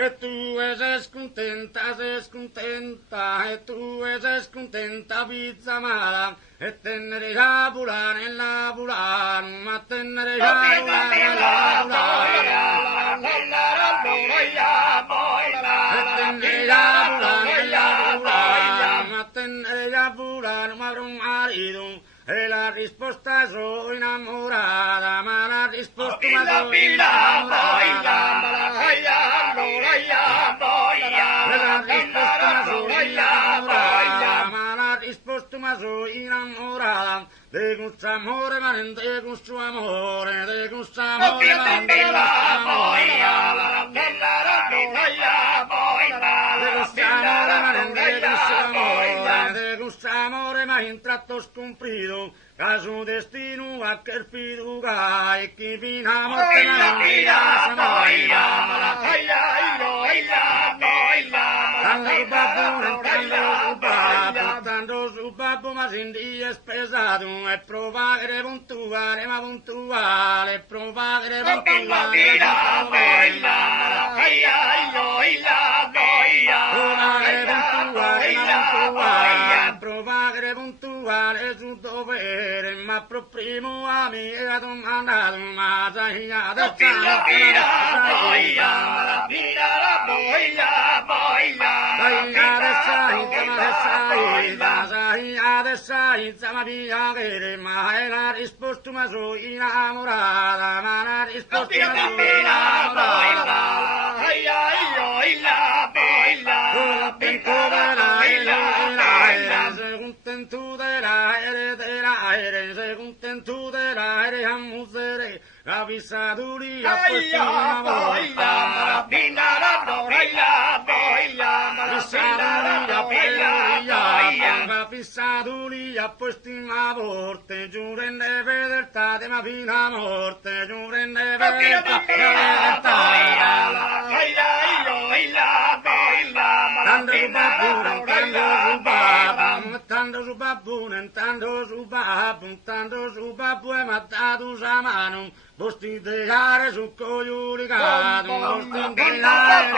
E tu eres contenta, e tu eres contenta, pizza mala, e tenere a volare, ma tenere a volare, e tenere a volare, ma tenere a volare, ma un marito. E la risposta sono innamorata, ma la risposta ma sono innamorata. Ma la risposta ma sono innamorata. De questo amore, ma non de questo amore, de questo amore, ma non de questo amore. De questo amore, ma non de questo amore, de questo amore, ma in tratto scomprito. Caso destino a che fiduca e chi fino a morte ma non mi lascia tanto su babbo ma sin di è spesato e provare puntuale ma puntuale provare puntuale provare puntuale su dovere ma pro primo a me era domandato ma sai adesso ma via che ma è la risposta ma sono innamorata ma la risposta ma sono innamorata sei contento dell'aere sei contento dell'aere a musere la fissaduria poi una volta fissaduria poi una volta giurende fedeltà ma fino a morte giurende fedeltà tanto su babbunen, tanto su babbu e m'ha dato sa mano, posti de gare su cogliulicato, posti de gare,